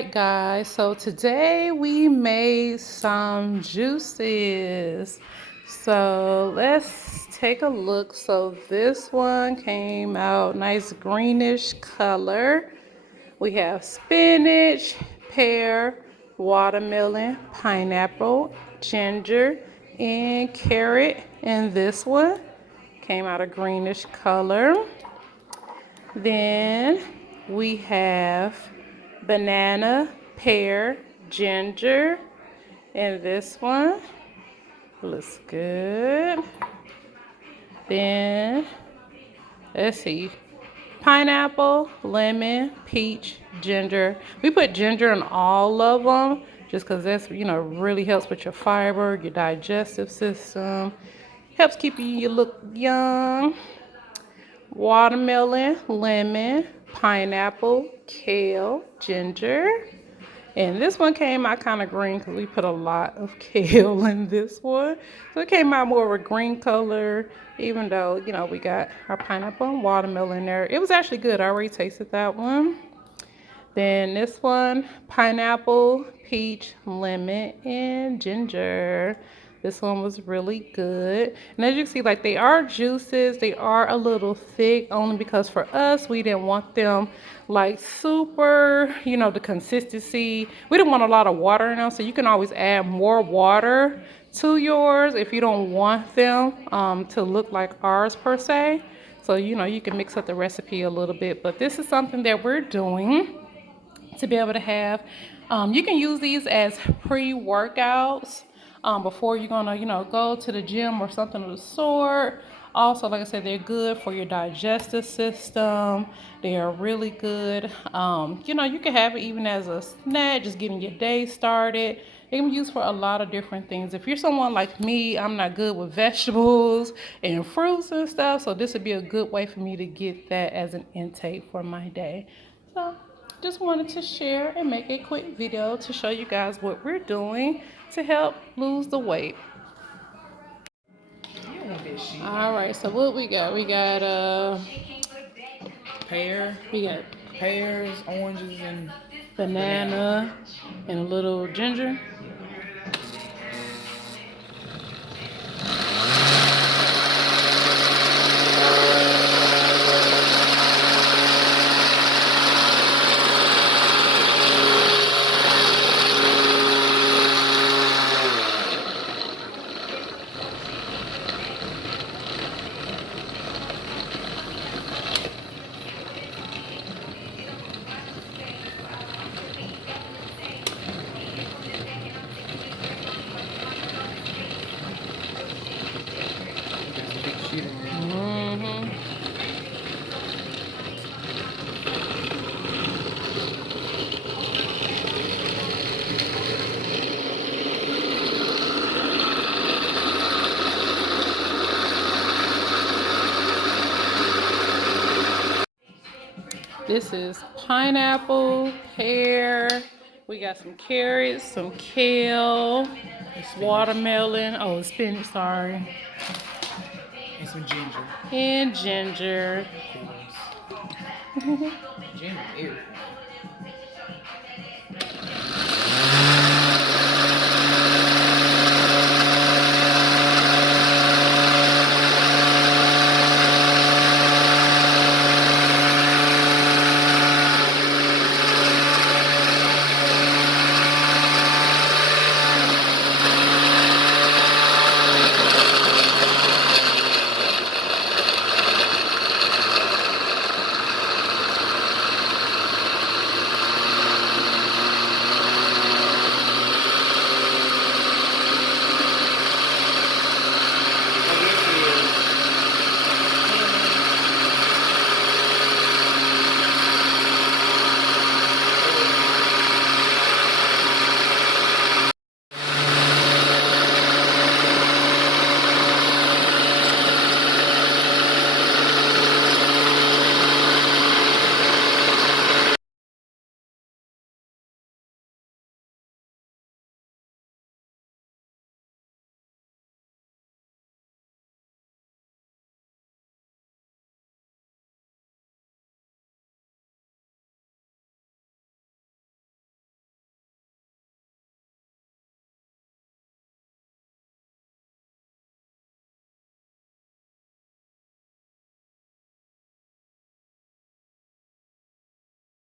right, guys, so today we made some juices. So let's take a look. So this one came out nice greenish color. We have spinach, pear, watermelon, pineapple, ginger, and carrot. And this one came out a greenish color. Then we have banana, pear, ginger, and this one looks good. Then let's see, pineapple, lemon, peach, ginger. We put ginger in all of them just because that's, really helps with your fiber, your digestive system, helps keep you look young. Watermelon, lemon, pineapple, kale, ginger. And this one came out kind of green because we put a lot of kale in this one. So it came out more of a green color, even though, we got our pineapple and watermelon there. It was actually good. I already tasted that one. Then this one, pineapple, peach, lemon, and ginger. This one was really good. And as you can see, like they are juices. They are a little thick only because for us, we didn't want them like super, the consistency. We didn't want a lot of water in them. So you can always add more water to yours if you don't want them to look like ours per se. So, you can mix up the recipe a little bit. But this is something that we're doing to be able to have. You can use these as pre-workouts before you're gonna, go to the gym or something of the sort. Also, like I said, they're good for your digestive system. They are really good. You can have it even as a snack, just getting your day started. They can be used for a lot of different things. If you're someone like me, I'm not good with vegetables and fruits and stuff, so this would be a good way for me to get that as an intake for my day. So just wanted to share and make a quick video to show you guys what we're doing to help lose the weight. All right, so what we got? We got we got pears, oranges, and banana and a little ginger. This is pineapple, pear. We got some carrots, some kale, watermelon. Oh, spinach, sorry. And some ginger. And ginger. Ginger, everything.